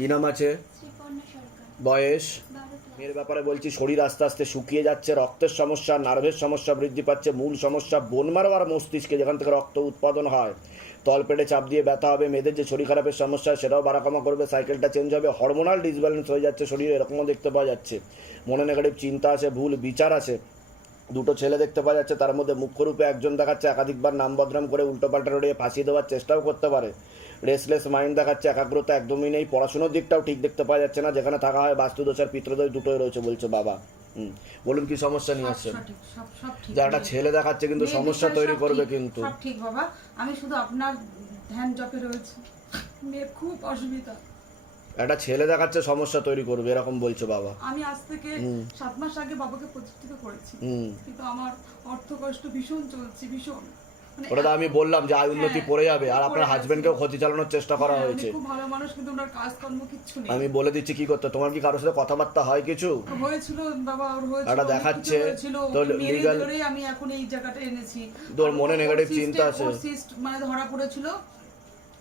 কি নাম আছে? বয়স? মেয়ের ব্যাপারে বলছি শরীর আস্তে আস্তে শুকিয়ে যাচ্ছে রক্তের সমস্যা নার্ভের সমস্যা বৃদ্ধি পাচ্ছে মূল সমস্যা বোন মারো আর মস্তিষ্কে যেখান থেকে রক্ত উৎপাদন হয়। তলপেটে চাপ দিয়ে ব্যথা হবে মেয়েদের যে শরীর খারাপের সমস্যা সেটাও বাড়াকমা করবে সাইকেলটা চেঞ্জ হবে হরমোনাল ডিসব্যালেন্স হয়ে যাচ্ছে শরীরে এরকমও দেখতে পাওয়া যাচ্ছে। মনে নেগেটিভ চিন্তা আছে ভুল বিচার আছে। দুটো ছেলে দেখতে পাওয়া যাচ্ছে তার মধ্যে মুখ্যরূপে একজন দেখাচ্ছে একাধিকবার নাম বদনাম করে উল্টোপাল্টা রড়িয়ে ফাঁসিয়ে দেওয়ার চেষ্টাও করতে পারে। রেসলেস মাইন্ড দেখাচ্ছে একাগ্রতা একদমই নেই পড়াশোনার দিকটাও ঠিক দেখতে পাওয়া যাচ্ছে না যেখানে থাকা হয় বাস্তুদোষ আর পিত্রদোষ দুটোই রয়েছে বলছে বাবা। হুম বলুন কি সমস্যা নিয়ে আসছেন? একটা ছেলে দেখাচ্ছে কিন্তু সমস্যা তৈরি করবে কিন্তু। সব ঠিক বাবা। আমি শুধু আপনার ধ্যান জপে রয়েছে মেয়ের খুব অসুবিধা। একটা ছেলে দেখাচ্ছে সমস্যা তৈরি করবে এরকম বলছে বাবা। আমি আজ থেকে সাত মাস আগে বাবাকে প্রতিষ্ঠিত করেছি। কিন্তু আমার অর্থ কষ্ট ভীষণ চলছে ভীষণ। ওটা তো আমি বললাম যে আয় উন্নতি হ্যাঁ, পড়ে যাবে আর আপনার। হাজবেন্ডকেও ক্ষতি চালানোর চেষ্টা করা হ্যাঁ, হয়েছে। খুব ভালো মানুষ কিন্তু ওনার কাজকর্ম কিচ্ছু নেই। আমি বলে দিচ্ছি কি করতে তোমার কি কারোর সাথে কথাবার্তা হয় কিছু? হয়েছিল বাবা ওর হয়েছিল একটা দেখাচ্ছে, তো আমি এখন এই জায়গাটা এনেছি। তোর মনে cyst চিন্তা আছে। মানে ধরা পড়েছিল।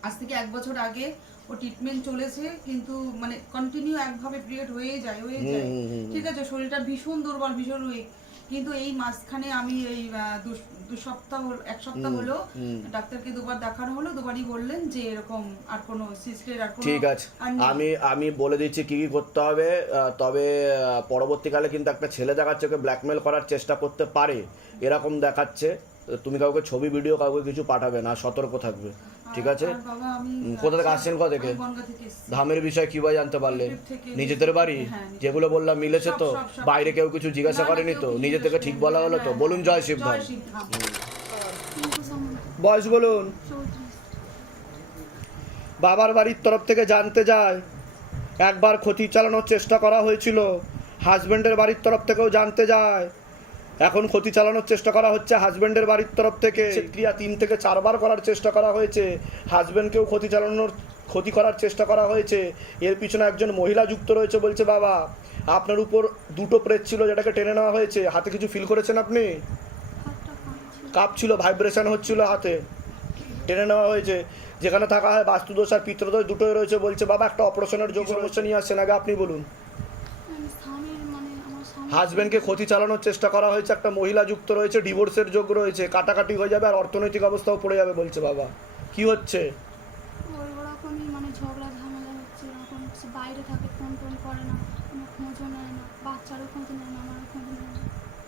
আজ থেকে এক বছর আগে ও ট্রিটমেন্ট চলেছে কিন্তু মানে কন্টিনিউ একভাবে পিরিয়ড হয়ে যায় হয়ে যায়। ঠিক আছে শরীরটা ভীষণ দুর্বল ভীষণ উইক কিন্তু এই মাঝখানে আমি এই দু- সপ্তাহ এক সপ্তাহ হলো ডাক্তারকে দুবার দেখানো হলো দুবারই বললেন যে এরকম আর কোনো সিস্টের আর কোনো ঠিক আছে। আমি আমি বলে দিচ্ছি কি কি করতে হবে তবে পরবর্তীকালে কিন্তু একটা ছেলে দেখাচ্ছে ওকে ব্ল্যাকমেল করার চেষ্টা করতে পারে এরকম দেখাচ্ছে। তুমি কাউকে ছবি ভিডিও কাউকে কিছু পাঠাবে না সতর্ক থাকবে। ঠিক আছে? কোথা থেকে আসছেন কোথা থেকে। ধামের বিষয় কীভাবে জানতে পারলেন? নিজেদের বাড়ি? হ্যাঁ, যেগুলো বললাম মিলেছে তো। বাইরে কেউ কিছু জিজ্ঞাসা করেনি তো? নিজে থেকে ঠিক বলা হলো তো? হ্যাঁ, বলুন জয় শিব ধাম। বয়স বলুন। বাবার বাড়ির তরফ থেকে জানতে যায় একবার ক্ষতি চালানোর চেষ্টা করা হয়েছিল। হাজবেন্ডের বাড়ির তরফ থেকেও জানতে যায় এখন ক্ষতি চালানোর চেষ্টা করা হচ্ছে হাজবেন্ডের বাড়ির তরফ থেকে। ক্রিয়া তিন থেকে চারবার করার চেষ্টা করা হয়েছে। হাজবেন্ডকেও ক্ষতি চালানোর ক্ষতি করার চেষ্টা করা হয়েছে। এর পিছনে একজন মহিলা যুক্ত রয়েছে বলছে বাবা আপনার উপর দুটো প্রেত ছিল যেটাকে টেনে নেওয়া হয়েছে। হাতে কিছু ফিল করেছেন আপনি? কাঁপছিল কাঁপছিল ভাইব্রেশন হচ্ছিল হাতে। টেনে নেওয়া হয়েছে। যেখানে থাকা হয় বাস্তুদোষ আর পিত্রদোষ দুটোই রয়েছে বলছে বাবা একটা অপারেশনের যোগ সমস্যা? নিয়ে আসছেন। আগে আপনি বলুন। হাজবেন্ডকে ক্ষতি চালানোর চেষ্টা করা হয়েছে একটা মহিলা যুক্ত রয়েছে ডিভোর্সের যোগ রয়েছে কাটাকাটি হয়ে যাবে আর অর্থনৈতিক অবস্থাও পড়ে যাবে বলছে বাবা। কি হচ্ছে? মানে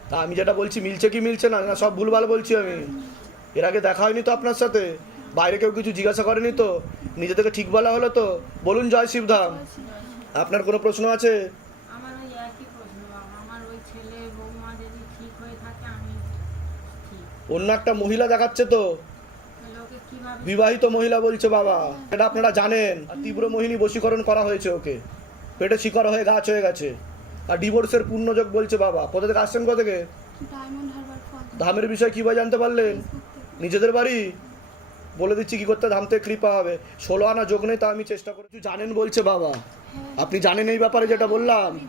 তা আমি যেটা বলছি মিলছে কি মিলছে না? না সব ভুলভাল বলছি আমি। এর আগে দেখা হয়নি তো আপনার সাথে? বাইরে কেউ কিছু জিজ্ঞাসা করেনি তো? নিজে থেকে ঠিক বলা হলো তো? বলুন জয় শিবধাম। আপনার কোনো প্রশ্ন আছে আমার ওই একই প্রশ্ন বাবা আমার ওই ছেলে বৌমা যদি ঠিক হয়ে থাকে আমি ঠিক অন্য একটা মহিলা দেখাচ্ছে তো। বিবাহিত মহিলা বলছে বাবা। এটা আপনারা জানেন। তীব্র মোহিনী বশীকরণ করা হয়েছে ওকে। পেটে শিকড় হয়ে গাছ হয়ে গেছে। আর ডিভোর্সের পূর্ণযোগ বলছে বাবা। কোথা থেকে আসছেন কোথা থেকে? ধামের বিষয়ে কীভাবে জানতে পারলেন? নিজেদের বাড়ি? বলে দিচ্ছি কি করতে ধাম থেকে কৃপা হবে। ষোলো আনা যোগ নেই তা আমি চেষ্টা করেছি। জানেন বলছে বাবা। হ্যাঁ। আপনি জানেন এই ব্যাপারে যেটা বললাম।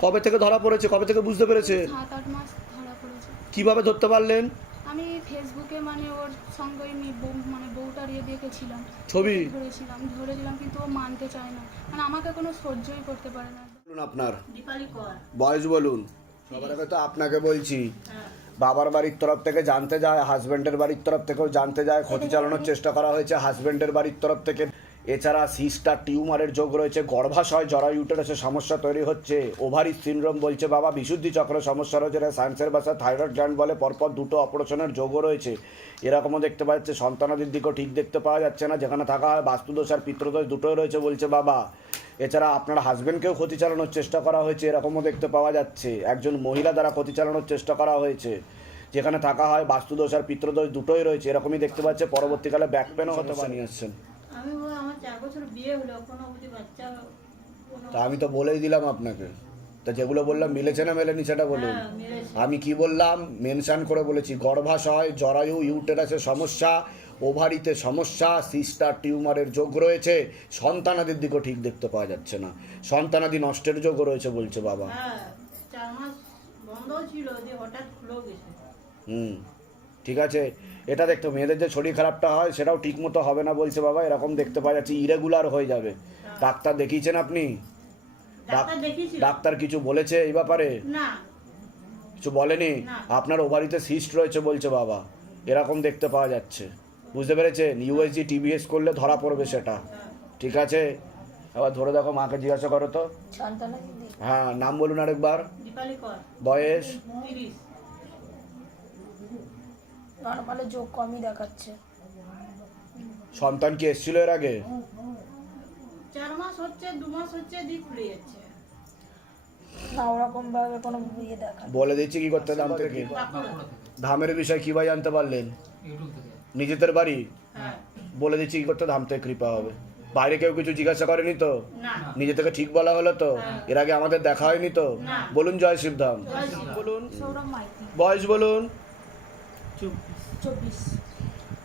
কবে থেকে ধরা পড়েছে কবে থেকে বুঝতে পেরেছে সাত আট মাস ধরা পড়েছে কীভাবে ধরতে পারলেন? আমি ফেসবুকে মানে ওর সঙ্গে এমনি বউ মানে বউটার ইয়ে দেখেছিলাম। ছবি? ধরেছিলাম ধরেছিলাম কিন্তু ও মানতে চায় না। মানে আমাকে কোনো সহ্যই করতে পারে না। বলুন আপনার। দীপালি কর। বয়স বলুন। সবার আগে তো আপনাকে বলছি। হ্যাঁ। বাবার বাড়ির তরফ থেকে জানতে যায় হাজবেন্ডের বাড়ির তরফ থেকেও জানতে যায় ক্ষতি চালানোর চেষ্টা করা হয়েছে হাজবেন্ডের বাড়ির তরফ থেকে। এছাড়া সিস্টার টিউমারের যোগ রয়েছে, গর্ভাশয় জরা ইউটারাসের সমস্যা তৈরি হচ্ছে। ওভারি সিনড্রোম বলছে, বাবা, বিশুদ্ধি চক্রের সমস্যা রয়েছে, এটা সায়েন্সের ভাষা থাইরয়েড গ্ল্যান্ড বলে পরপর দুটো অপারেশনের যোগও রয়েছে। এরকমও দেখতে পাওয়া যাচ্ছে, সন্তানাদির দিকেও ঠিক দেখতে পাওয়া যাচ্ছে না, যেখানে থাকা হয় বাস্তুদোষ আর পিত্রদোষ দুটোই রয়েছে বলছে বাবা। এছাড়া আপনার হাজব্যান্ডকেও ক্ষতি চালানোর চেষ্টা করা হয়েছে, এরকমও দেখতে পাওয়া যাচ্ছে। একজন মহিলা দ্বারা ক্ষতি চালানোর চেষ্টা করা হয়েছে। যেখানে থাকা হয় বাস্তুদোষ আর পিত্রদোষ দুটোই রয়েছে, এরকমই দেখতে পাচ্ছে, পরবর্তীকালে ব্যাক পেনও হতে পারে। নিয়ে আসছেন। আমি ও আমার চার বছর বিয়ে হলো অবধি বাচ্চা তা আমি তো বলেই দিলাম আপনাকে। তা যেগুলো বললাম মিলেছে না মেলেনি সেটা বলুন? হ্যাঁ, আমি কি বললাম? মেনশন করে বলেছি গর্ভাশয় জরায়ু ইউটেরাসের সমস্যা ওভারিতে সমস্যা সিস্টার টিউমারের যোগ রয়েছে সন্তানাদির দিকেও ঠিক দেখতে পাওয়া যাচ্ছে না। সন্তানাদি নষ্টের যোগও রয়েছে বলছে বাবা। হ্যাঁ হুম ঠিক আছে। এটা দেখতে মেয়েদের যে শরীর খারাপটা হয় সেটাও ঠিক মতো হবে না বলছে বাবা। এরকম দেখতে পাওয়া যাচ্ছে ইরেগুলার হয়ে যাবে। ডাক্তার দেখিয়েছেন আপনি? ডাক্তার ডাক্তার কিছু বলেছে এই ব্যাপারে? কিছু বলেনি। আপনার ওভারিতে সিস্ট রয়েছে বলছে বাবা। এরকম দেখতে পাওয়া যাচ্ছে। বুঝতে পেরেছেন? ইউএসজি টিবিএস করলে ধরা পড়বে সেটা। ঠিক আছে? এবার ধরে দেখো মাকে জিজ্ঞাসা করো তো। হ্যাঁ নাম বলুন আরেকবার। দীপালি বয়স? নর্মালে যোগ কমই দেখাচ্ছে। সন্তান কি এসেছিল এর আগে? চার মাস হচ্ছে দু মাস হচ্ছে দিয়ে খুলে যাচ্ছে। না ওরকম ভাবে কোনো ইয়ে দেখা বলে দিচ্ছি কি করতে থেকে? ধামের বিষয় কি ভাই জানতে পারলেন? নিজেদের বাড়ি? হ্যাঁ। বলে দিচ্ছি কি করতে ধাম থেকে কৃপা হবে। বাইরে কেউ কিছু জিজ্ঞাসা করেনি তো? নিজে থেকে ঠিক বলা হলো তো? এর আগে আমাদের দেখা হয়নি তো? বলুন জয় শিবধাম। বলুন বয়স বলুন।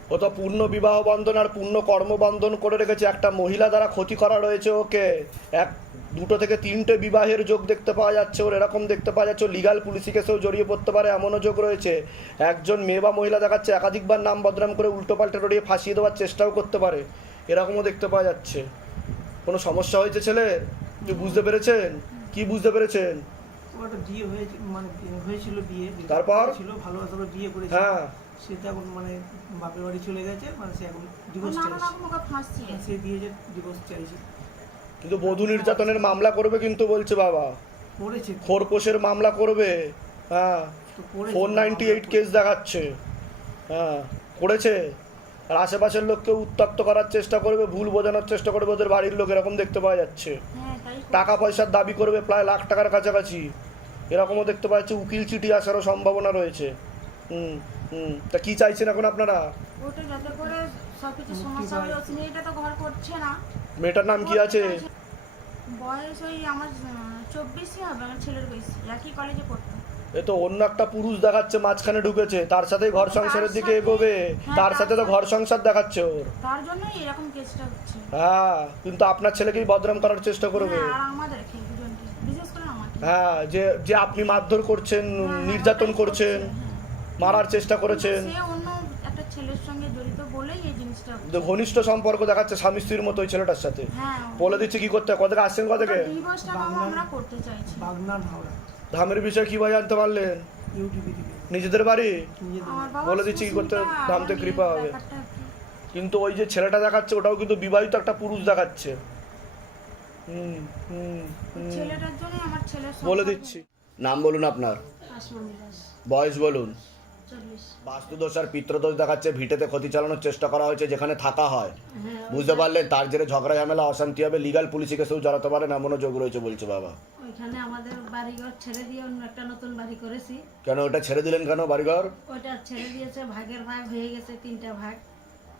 ও তো পূর্ণ বিবাহ বন্ধন আর পূর্ণ কর্মবন্ধন করে রেখেছে। একটা মহিলা দ্বারা ক্ষতি করা রয়েছে ওকে। এক, দুটো থেকে তিনটে বিবাহের যোগ দেখতে পাওয়া যাচ্ছে, ওর এরকম দেখতে পাওয়া যাচ্ছে। লিগাল পুলিশি কেসেও জড়িয়ে পড়তে পারে, এমনও যোগ রয়েছে। একজন মেয়ে বা মহিলা দেখাচ্ছে, একাধিকবার নাম বদনাম করে উল্টো পাল্টে রড়িয়ে ফাঁসিয়ে দেওয়ার চেষ্টাও করতে পারে। এরকমও দেখতে পাওয়া যাচ্ছে। কোনো সমস্যা হয়েছে ছেলে? বুঝতে পেরেছেন? কি বুঝতে পেরেছেন? ওটা বিয়ে হয়েছে মানে হয়েছিল বিয়ে তারপর? ছিল ভালোবাসা বিয়ে করেছে। হ্যাঁ। সে তো এখন মানে বাপের বাড়ি চলে গেছে মানে সে এখন ডিভোর্স চাইছে সে দিয়েছে ডিভোর্স চাইছে কিন্তু বধূ নির্যাতনের মামলা করবে কিন্তু বলছে বাবা। করেছে খোরপোশের মামলা করবে। হ্যাঁ। ফোর নাইনটি এইট কেস দেখাচ্ছে। হ্যাঁ করেছে। আর আশেপাশের লোককে উত্তপ্ত করার চেষ্টা করবে ভুল বোঝানোর চেষ্টা করবে ওদের বাড়ির লোক এরকম দেখতে পাওয়া যাচ্ছে। হ্যাঁ। টাকা পয়সার দাবি করবে প্রায় লাখ টাকার কাছাকাছি। এরকমও দেখতে পাওয়া যাচ্ছে উকিল চিঠি আসারও সম্ভাবনা রয়েছে। হুম হুম তা কি চাইছেন এখন আপনারা? মেয়েটার নাম কি আছে? বয়স ওই আমার চব্বিশই হবে আমার ছেলের বয়স একই কলেজে পড়তো। এ তো অন্য একটা পুরুষ দেখাচ্ছে মাঝখানে ঢুকেছে তার সাথেই ঘর সংসারের দিকে এগোবে। তার সাথে তো ঘর সংসার দেখাচ্ছে ওর। তার জন্যই এরকম কেসটা হচ্ছে। হ্যাঁ কিন্তু আপনার ছেলেকেই বদনাম করার চেষ্টা করবে। হ্যাঁ, আর আমাদের বিশেষ করে আমাকে। হ্যাঁ যে যে আপনি মারধর করছেন নির্যাতন করছেন মারার চেষ্টা করেছেন। সে অন্য একটা ছেলের সঙ্গে জড়িত বলেই এই জিনিসটা হচ্ছে। যে ঘনিষ্ঠ সম্পর্ক দেখাচ্ছে স্বামী স্ত্রীর মতো ওই ছেলেটার সাথে। হ্যাঁ বলে দিচ্ছে কি করতে হয়, থেকে আসছেন কোথা থেকে ডিভোর্সটা আমরা করতে চাইছি। বাগনান হাওড়া। ধামের বিষয়ে কি ভাই জানতে পারলে নিজেদের বাড়ি? নিজেদের আমার বাবা বলে দিচ্ছি কি করতে? ধামতে কৃপা হবে। কিন্তু ওই যে ছেলেটা দেখাচ্ছে ওটাও কিন্তু বিবাহিত একটা পুরুষ দেখাচ্ছে। হুম হুম হুম। ছেলেটার জন্য আমার ছেলের বলে দিচ্ছি। নাম বলুন আপনার। বয়স বলুন। বাস্তুদোষ আর পিত্রদোষ দেখাচ্ছে ভিটেতে ক্ষতি চালানোর চেষ্টা করা হয়েছে যেখানে থাকা হয়। হ্যাঁ বুঝতে পারলেন তার জেরে ঝগড়া ঝামেলা অশান্তি হবে। লিগাল পুলিশে কেসেও জড়াতে পারেন এমনও যোগ রয়েছে বলছে বাবা। ওইখানে আমাদের বাড়িঘর ছেড়ে দিয়ে অন্য একটা নতুন বাড়ি করেছি। কেন ওটা ছেড়ে দিলেন কেন বাড়িঘর? ওইটা ছেড়ে দিয়েছে ভাগের ভাগ হয়ে গেছে তিনটা ভাগ।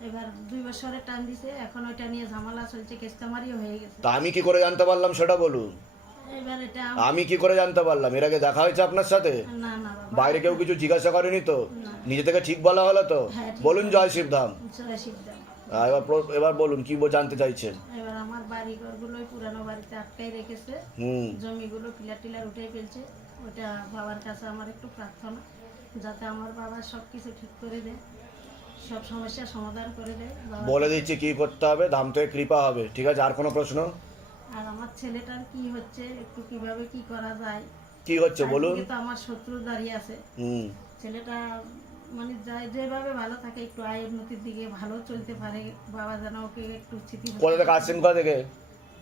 এবার দুই বছরের টান দিছে এখন ওইটা নিয়ে ঝামেলা চলছে কেস্তামারিও হয়ে গেছে। তা আমি কি করে জানতে পারলাম সেটা বলুন? আমি কি করে জানতে পারলাম? এর আগে দেখা হয়েছে আপনার সাথে? বাইরে কেউ কিছু জিজ্ঞাসা করেনি তো? নিজে থেকে ঠিক বলা হলো তো? হ্যাঁ, বলুন জয় শিবধাম। এবার এবার বলুন কি জানতে চাইছেন? এবার আমার বাড়ি ঘরগুলোই পুরানো বাড়িতে আটকাই রেখেছে। হুম। জমিগুলো পিলার টিলার উঠে ফেলছে। ওটা বাবার কাছে আমার একটু প্রার্থনা যাতে আমার বাবা সব কিছু ঠিক করে দেয় সব সমস্যার সমাধান করে দেয়। বলে দিচ্ছি কি করতে হবে? ধাম থেকে কৃপা হবে। ঠিক আছে আর কোনো প্রশ্ন? আর আমার ছেলেটার কি হচ্ছে একটু কীভাবে কি করা যায়? কি হচ্ছে বলুন। তো আমার শত্রু দাঁড়িয়ে আছে। হুম। ছেলেটা মানে যা- যেভাবে ভালো থাকে একটু আয় উন্নতির দিকে ভালো চলতে পারে। বাবা যেন ওকে একটু স্মৃতি কোথা থেকে আসছেন কোথা থেকে?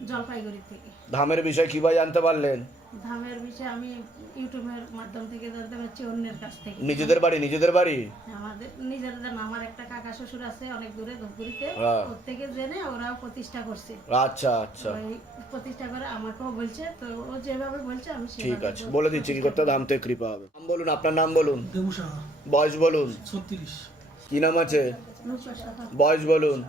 জলপাইগুড়ি থেকে। ধামের বিষয়ে কীভাবে জানতে পারলেন? ধামের বিষয়ে আমি ইউটিউবের মাধ্যম থেকে জানতে পারছি অন্যের কাছ থেকে। নিজেদের বাড়ি নিজেদের বাড়ি? আমাদের নিজেদের আমার একটা কাকা শ্বশুর আছে অনেক দূরে ধূপগুড়িতে। ওর থেকে জেনে ওরাও প্রতিষ্ঠা করছে। আচ্ছা আচ্ছা। প্রতিষ্ঠা করে আমাকেও বলছে তো ও যেভাবে বলছে আমি ঠিক আছে বলে দিচ্ছি কি করতে ধাম থেকে কৃপা হবে। নাম বলুন আপনার নাম বলুন। বয়স বলুন। ছত্রিশ। কি নাম আছে? বয়স বলুন।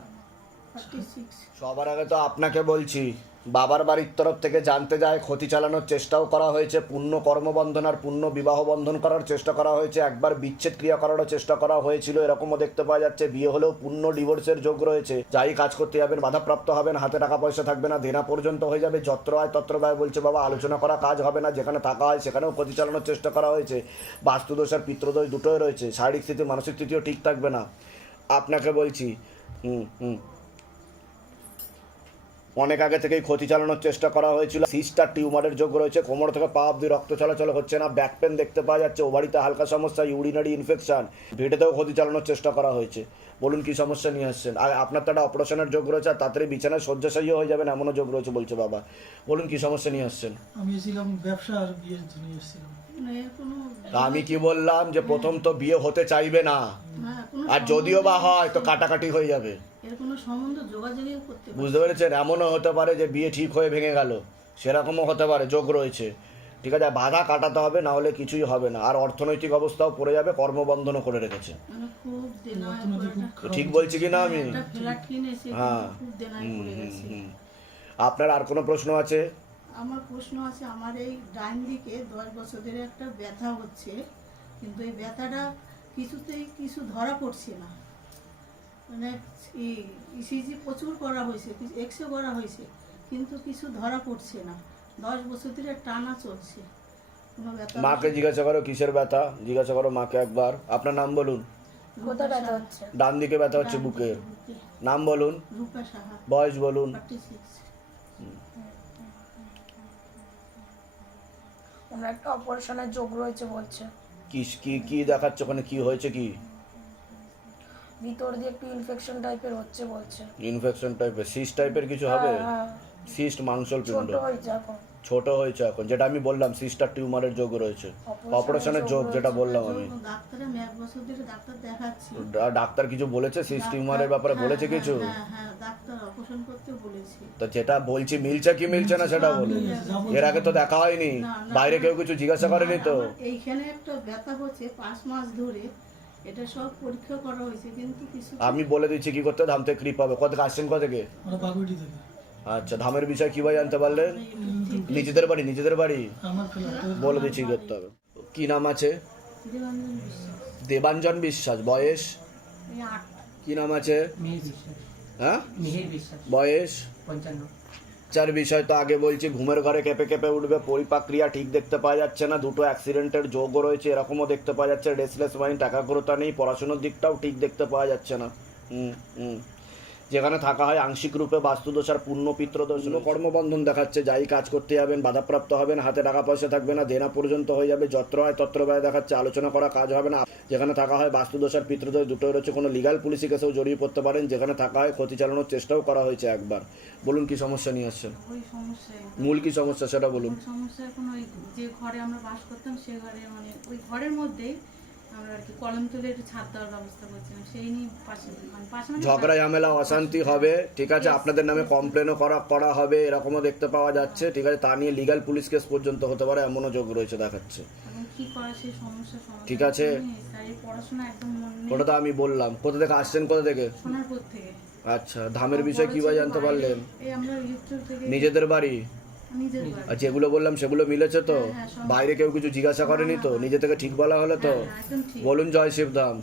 46 সবার আগে তো আপনাকে বলছি বাবার বাড়ির তরফ থেকে জানতে যায়, ক্ষতি চালানোর চেষ্টাও করা হয়েছে পূর্ণ কর্মবন্ধন আর পূর্ণ বিবাহ বন্ধন করার চেষ্টা করা হয়েছে, একবার বিচ্ছেদ ক্রিয়া করারও চেষ্টা করা হয়েছিল, এরকমও দেখতে পাওয়া যাচ্ছে, বিয়ে হলেও পূর্ণ ডিভোর্সের যোগ রয়েছে, যাই কাজ করতে যাবেন, বাধাপ্রাপ্ত হবেন, হাতে টাকা পয়সা থাকবে না, দেনা পর্যন্ত হয়ে যাবে, যত্র আয় তত্র ব্যয় বলছে বাবা, আলোচনা করা কাজ হবে না, যেখানে থাকা হয় সেখানেও ক্ষতি চালানোর চেষ্টা করা হয়েছে, বাস্তুদোষ আর পিত্রদোষ দুটোই রয়েছে, শারীরিক স্থিতি, মানসিক স্থিতিও ঠিক থাকবে না। আপনাকে বলছি, হুম হুম। অনেক আগে থেকেই ক্ষতি চালানোর চেষ্টা করা হয়েছিল। সিস্টার টিউমারের যোগ রয়েছে, কোমর থেকে পা অব্দি রক্ত চলাচল হচ্ছে না, ব্যাক পেন দেখতে পাওয়া যাচ্ছে ওভারিতে হালকা সমস্যা, ইউরিনারি ইনফেকশন, ভেটেতেও ক্ষতি চালানোর চেষ্টা করা হয়েছে। বলুন কি সমস্যা নিয়ে আসছেন? আর আপনার তো একটা অপারেশনের যোগ রয়েছে, আর তাড়াতাড়ি বিছানায় শয্যাশায়ী হয়ে যাবেন, এমনও যোগ রয়েছে বলছে বাবা। বলুন কি সমস্যা নিয়ে আসছেন? আমি এসেছিলাম ব্যবসা আর বিয়ের জন্য এসেছিলাম। আমি কি বললাম যে প্রথম তো বিয়ে হতে চাইবে না। হ্যাঁ, আর যদিও বা হয় তো কাটাকাটি হয়ে যাবে। এর কোনো সম্বন্ধ যোগাযোগই করতে পারছি বুঝতে পেরেছেন? এমনও হতে পারে যে বিয়ে ঠিক হয়ে ভেঙে গেল। সেরকমও হতে পারে যোগ রয়েছে। ঠিক আছে বাধা কাটাতে হবে না হলে কিছুই হবে না। আর অর্থনৈতিক অবস্থাও পড়ে যাবে কর্মবন্ধনও করে রেখেছে। মানে ঠিক বলছি কি না আমি হ্যাঁ। আপনার আর কোনো প্রশ্ন আছে? আমার প্রশ্ন আছে আমার এই ডাইন দিকে দশ বছর ধরে একটা ব্যথা হচ্ছে কিন্তু এই ব্যথাটা কিছুতেই কিছু ধরা পড়ছে না। মানে ইসিজি প্রচুর করা হয়েছে এক্সরে করা হয়েছে কিন্তু কিছু ধরা পড়ছে না। দশ বছর ধরে টানা চলছে। মাকে জিজ্ঞাসা করো কিসের ব্যথা? জিজ্ঞাসা করো মাকে একবার। আপনার নাম বলুন। কোথায় ব্যথা হচ্ছে? ডান দিকে ব্যথা হচ্ছে বুকের। নাম বলুন। রূপা বয়স বলুন। ওনার একটা অপারেশনের যোগ রয়েছে বলছে। কি কি কি দেখাচ্ছে ওখানে? কি হয়েছে কি? ভিতর দিয়ে একটু ইনফেকশন টাইপের হচ্ছে বলছে। ইনফেকশন টাইপের সিস্ট টাইপের কিছু হবে? হ্যাঁ, সিস্ট মাংসল পিণ্ড। ছোট হয়েছে এখন। ছোট হয়েছে এখন যেটা আমি বললাম সিস্টার টিউমারের যোগ রয়েছে। অপারেশনের যোগ যেটা বললাম আমি। ডাক্তারে আমি এক বছর ধরে ডাক্তার দেখাচ্ছি। ডা- ডাক্তার কিছু বলেছে? সিস্ট টিউমারের ব্যাপারে হ্যাঁ, বলেছে হ্যাঁ, কিছু? হ্যাঁ হ্যাঁ ডাক্তার অপারেশন করতে বলেছে। তো যেটা বলছি মিলছে কি মিলছে না সেটা বলুন। এর আগে তো দেখা হয়নি। বাইরে কেউ কিছু জিজ্ঞাসা করেনি তো? এইখানে একটা ব্যথা হচ্ছে পাঁচ মাস ধরে। এটা সব পরীক্ষা করা হয়েছে কিন্তু কিছু আমি বলে দিচ্ছি কি করতে ধাম থেকে ক্রিপ হবে। কত আসছেন থেকে? আমরা থেকে। আচ্ছা ধামের বিষয় কীভাবে জানতে পারলেন নিজেদের বাড়ি নিজেদের বাড়ি? বলে দিচ্ছি করতে হবে? কি নাম আছে? দেবাঞ্জন বিশ্বাস, বয়স? কি নাম আছে? হ্যাঁ? বয়স? চার বিষয় তো আগে বলছি, ঘুমের ঘরে কেঁপে কেঁপে উঠবে, পরিপাক্রিয়া ঠিক দেখতে পাওয়া যাচ্ছে না, দুটো অ্যাক্সিডেন্টের যোগও রয়েছে, এরকমও দেখতে পাওয়া যাচ্ছে রেসলেস মাইন্ড একাগ্রতা নেই, পড়াশোনার দিকটাও ঠিক দেখতে পাওয়া যাচ্ছে না। হুম হুম। যেখানে থাকা হয় আংশিক রূপে বাস্তুদোষ আর পূর্ণ পিত্রদোষ কোনো কর্মবন্ধন দেখাচ্ছে যাই কাজ করতে যাবেন বাধাপ্রাপ্ত হবেন হাতে টাকা পয়সা থাকবে না দেনা পর্যন্ত হয়ে যাবে যত্র হয় তত্র ব্যয় দেখাচ্ছে আলোচনা করা কাজ হবে না। যেখানে থাকা হয় বাস্তুদোষ আর পিত্রদোষ দুটোই রয়েছে কোনো লিগাল পুলিশি কেসেও জড়িয়ে পড়তে পারেন যেখানে থাকা হয় ক্ষতি চালানোর চেষ্টাও করা হয়েছে একবার। বলুন কি সমস্যা নিয়ে আসছেন? মূল কি সমস্যা সেটা বলুন। সমস্যা ওই যে ঘরে আমরা বাস করতাম সে ঘরে মানে ওই ঘরের মধ্যেই আমরা আর কি কলম তুলে একটু ছাদ দেওয়ার ব্যবস্থা করছিলাম সেই নিয়ে পাশে মানে ঝগড়া ঝামেলা অশান্তি হবে ঠিক আছে? আপনাদের নামে কমপ্লেনও করা করা হবে এরকমও দেখতে পাওয়া যাচ্ছে ঠিক আছে? তা নিয়ে লিগাল পুলিশ কেস পর্যন্ত হতে পারে এমনও যোগ রয়েছে দেখাচ্ছে। এবং কি করা সেই সমস্যা সমাধান ঠিক আছে। নেই। তাই এই পড়াশোনা একদম মন নেই। ওটা তো আমি বললাম। কোথা থেকে আসছেন কোথা থেকে? সোনারপুর থেকে। আচ্ছা ধামের বিষয় কীভাবে জানতে পারলেন? এই আমরা ইউটিউব থেকে নিজেদের বাড়ি। আর যেগুলো বললাম সেগুলো মিলেছে তো? হ্যাঁ, বাইরে কেউ কিছু জিজ্ঞাসা করেনি তো? নিজে থেকে ঠিক বলা হলো তো? হ্যাঁ, বলুন জয় শিবধাম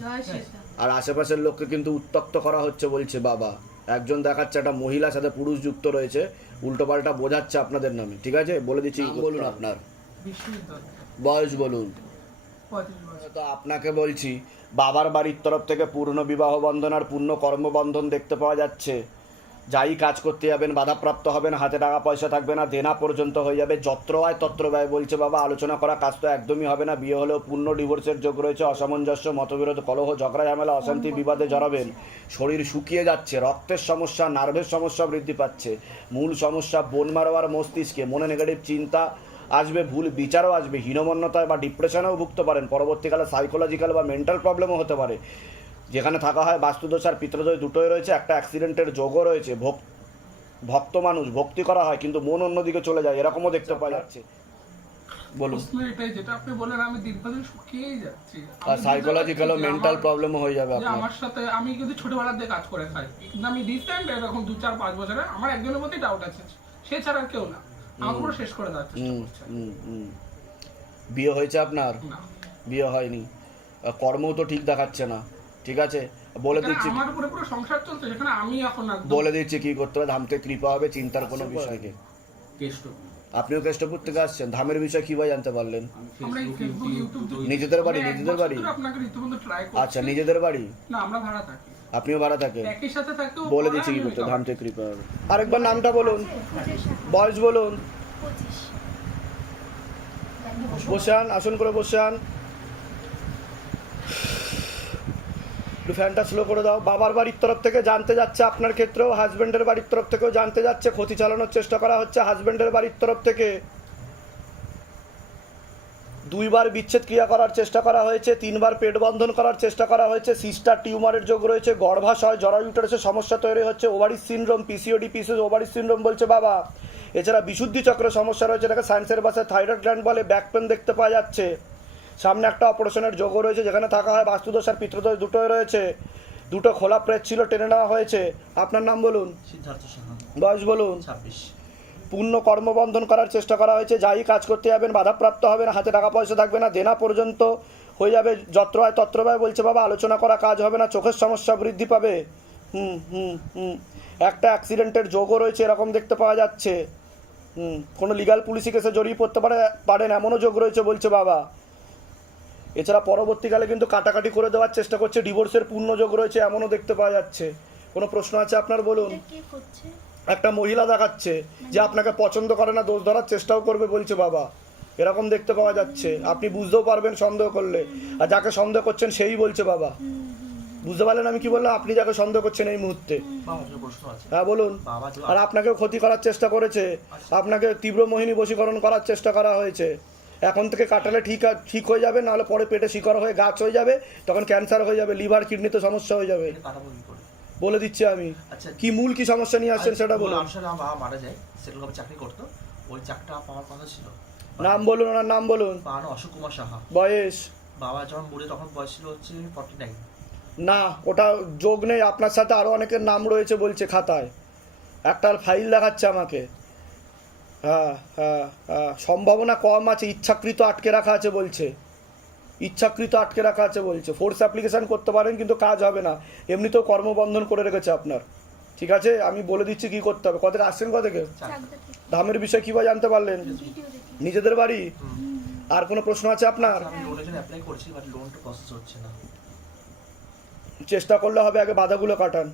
আর আশেপাশের লোককে কিন্তু উত্তক্ত করা হচ্ছে বলছে বাবা। একজন দেখাচ্ছে একটা মহিলার সাথে পুরুষ যুক্ত রয়েছে। উল্টোপাল্টা বোঝাচ্ছে আপনাদের নামে ঠিক আছে? বলে দিচ্ছি বলুন আপনার। বয়স বলুন। তো আপনাকে বলছি বাবার বাড়ির তরফ থেকে পূর্ণ বিবাহ বন্ধন আর পূর্ণ কর্মবন্ধন দেখতে পাওয়া যাচ্ছে। যাই কাজ করতে যাবেন বাধাপ্রাপ্ত হবেন হাতে টাকা পয়সা থাকবে না দেনা পর্যন্ত হয়ে যাবে যত্র আয় তত্র ব্যয় বলছে বাবা আলোচনা করা কাজ তো একদমই হবে না বিয়ে হলেও পূর্ণ ডিভোর্সের যোগ রয়েছে অসামঞ্জস্য মতবিরোধ কলহ ঝগড়া ঝামেলা অশান্তি বিবাদে জড়াবেন শরীর শুকিয়ে যাচ্ছে রক্তের সমস্যা নার্ভের সমস্যা বৃদ্ধি পাচ্ছে মূল সমস্যা বোন মারোয়ার মস্তিষ্কে মনে নেগেটিভ চিন্তা আসবে ভুল বিচারও আসবে হীনমন্যতায় বা ডিপ্রেশনেও ভুগতে পারেন পরবর্তীকালে সাইকোলজিক্যাল বা মেন্টাল প্রবলেমও হতে পারে। যেখানে থাকা হয় বাস্তুদোষ আর পিত্রদোষ দুটোই রয়েছে। একটা অ্যাক্সিডেন্টের যোগও রয়েছে। ভক- ভক্ত মানুষ ভক্তি করা হয় কিন্তু মন অন্যদিকে চলে যায়। এরকমও দেখতে পাওয়া যাচ্ছে। বলুন। এটাই যেটা আপনি বললেন আমি দীর্ঘদিন শুকিয়েই যাচ্ছি। আর সাইকোলজিক্যাল মেন্টাল হয়ে যাবে আপনার। আমার সাথে আমি কিন্তু কাজ করে খাই। কিন্তু আমি রিসেন্ট এরকম দু চার পাঁচ বছরে আমার একজনের মধ্যেই ডাউট আছে। সে ছাড়া আর কেউ না। আমার পুরো শেষ করে দেওয়ার চেষ্টা করছে। বিয়ে হয়েছে আপনার? বিয়ে হয়নি। কর্মও তো ঠিক দেখাচ্ছে না। ঠিক আছে? বলে দিচ্ছি আমার উপরে পুরো সংসার চলছে যেখানে আমি এখন বলে দিচ্ছি কি করতে হবে ধামতে কৃপা হবে চিন্তার কোনো বিষয় নেই। আপনিও কেষ্টপুর থেকে আসছেন ধামের বিষয় কীভাবে জানতে পারলেন। নিজেদের বাড়ি নিজেদের বাড়ি? আচ্ছা নিজেদের বাড়ি? না আমরা ভাড়া থাকি। আপনিও ভাড়া থাকেন? বলে দিচ্ছি কি করতে ধামতে কৃপা হবে। আরেকবার নামটা বলুন। বয়স বলুন। বসান আসন করে বসান একটু ফ্যানটা স্লো করে দাও। বাবার বাড়ির তরফ থেকে জানতে যাচ্ছে আপনার ক্ষেত্রেও হাজব্যান্ডের বাড়ির তরফ থেকেও জানতে যাচ্ছে, ক্ষতি চালানোর চেষ্টা করা হচ্ছে হাজব্যান্ডের বাড়ির তরফ থেকে। দুইবার বিচ্ছেদ ক্রিয়া করার চেষ্টা করা হয়েছে, তিনবার পেট বন্ধন করার চেষ্টা করা হয়েছে, সিস্টার টিউমারের যোগ রয়েছে, গর্ভাশয় জরায়ুটারেসের সমস্যা তৈরি হচ্ছে, ovaries syndrome PCOD PCOS ovaries syndrome বলছে বাবা। এছাড়া বিশুদ্ধি চক্রের সমস্যা রয়েছে, এটাকে সায়েন্সের ভাষায় থাইরয়েড গ্ল্যান্ড বলে ব্যাক পেন দেখতে পাওয়া যাচ্ছে। সামনে একটা অপারেশনের যোগও রয়েছে যেখানে থাকা হয় বাস্তুদোষ আর পিতৃদোষ দুটোই রয়েছে। দুটো খোলা প্রেস ছিল টেনে নেওয়া হয়েছে। আপনার নাম বলুন? বয়স বলুন? পূর্ণ কর্মবন্ধন করার চেষ্টা করা হয়েছে যাই কাজ করতে যাবেন বাধাপ্রাপ্ত হবেন হাতে টাকা পয়সা থাকবে না দেনা পর্যন্ত হয়ে যাবে যত্রবায় তত্রবায় বলছে বাবা আলোচনা করা কাজ হবে না চোখের সমস্যা বৃদ্ধি পাবে। হুম হুম হুম। একটা অ্যাক্সিডেন্টের যোগও রয়েছে এরকম দেখতে পাওয়া যাচ্ছে। হুম কোনো লিগাল পুলিশি কেসে জড়িয়ে পড়তে পারে পারেন এমনও যোগ রয়েছে বলছে বাবা। এছাড়া পরবর্তীকালে কিন্তু কাটাকাটি করে দেওয়ার চেষ্টা করছে। ডিভোর্সের পূর্ণ যোগ রয়েছে এমনও দেখতে পাওয়া যাচ্ছে। কোনো প্রশ্ন আছে আপনার বলুন? একটা মহিলা দেখাচ্ছে যে আপনাকে পছন্দ করে না দোষ ধরার চেষ্টাও করবে বলছে বাবা। এরকম দেখতে পাওয়া যাচ্ছে। আপনি বুঝতেও পারবেন সন্দেহ করলে। আর যাকে সন্দেহ করছেন সেই বলছে বাবা। বুঝতে পারলেন আমি কি বললাম? আপনি যাকে সন্দেহ করছেন এই মুহূর্তে। হ্যাঁ বলুন। আর আপনাকেও ক্ষতি করার চেষ্টা করেছে। আপনাকে তীব্র মোহিনী বশীকরণ করার চেষ্টা করা হয়েছে। এখন থেকে কাটালে ঠিক ঠিক হয়ে যাবে নাহলে পরে পেটে শিকড় হয়ে গাছ হয়ে যাবে তখন ক্যান্সার হয়ে যাবে লিভার কিডনিতে সমস্যা হয়ে যাবে। বলে দিচ্ছি আমি। আচ্ছা। কি মূল কি সমস্যা নিয়ে আসছেন সেটা বলুন। বাবা মারা যায় সেরকম চাকরি করতো ওই চাকরিটা পাওয়ার কথা ছিল। নাম বলুন ওনার নাম বলুন। অশোক কুমার সাহা। বয়স? বাবা যখন মরে তখন বয়স ছিল হচ্ছে ফর্টি নাইন না ওটা যোগ নেই আপনার সাথে আরও অনেকের নাম রয়েছে বলছে খাতায়। একটা ফাইল দেখাচ্ছে আমাকে। হ্যাঁ হ্যাঁ হ্যাঁ। সম্ভাবনা কম আছে ইচ্ছাকৃত আটকে রাখা আছে বলছে। ইচ্ছাকৃত আটকে রাখা আছে বলছে। ফোর্স অ্যাপ্লিকেশন করতে পারেন কিন্তু কাজ হবে না। এমনিতেও কর্মবন্ধন করে রেখেছে আপনার। ঠিক আছে? আমি বলে দিচ্ছি কি করতে হবে। কত আসছেন কত থেকে। ধামের বিষয়ে কীভাবে জানতে পারলেন? নিজেদের বাড়ি? আর কোনো প্রশ্ন আছে আপনার? আমি লোনের জন্য অ্যাপ্লাই করছি বাট লোনটা প্রসেস হচ্ছে না। চেষ্টা করলে হবে আগে বাধাগুলো কাটান।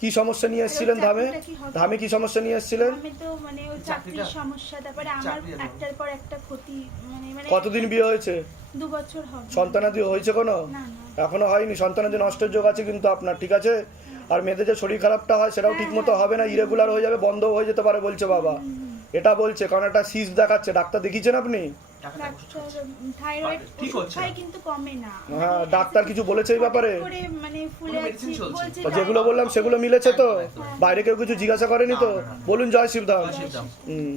কি সমস্যা নিয়ে এসেছিলেন ধামে? ধামে কি সমস্যা নিয়ে এসেছিলেন? আমি তো মানে ওই চাকরির সমস্যা তারপরে আমার একটার পর একটা ক্ষতি মানে মানে কতদিন বিয়ে হয়েছে? দু বছর হবে। সন্তানাদি হয়েছে কোনো? না না। এখনও হয়নি? সন্তানাদি নষ্টের যোগ আছে কিন্তু আপনার ঠিক আছে? আর মেয়েদের যে শরীর খারাপটা হয় সেটাও ঠিক মতো হবে না ইরেগুলার হয়ে যাবে বন্ধ হয়ে যেতে পারে বলছে বাবা। এটা বলছে কারণ একটা সিস দেখাচ্ছে। ডাক্তার দেখিয়েছেন আপনি? ডাক্তার থাইরয়েড ঠিক ওষুধ হচ্ছে খাই না। কিন্তু কমে না হ্যাঁ ডাক্তার কিছু বলেছে এই ব্যাপারে মানে যেগুলো বললাম সেগুলো মিলেছে তো একদম। বাইরে কেউ কিছু জিজ্ঞাসা করেনি তো। বলুন জয় শিবধাম শিবধাম। হুম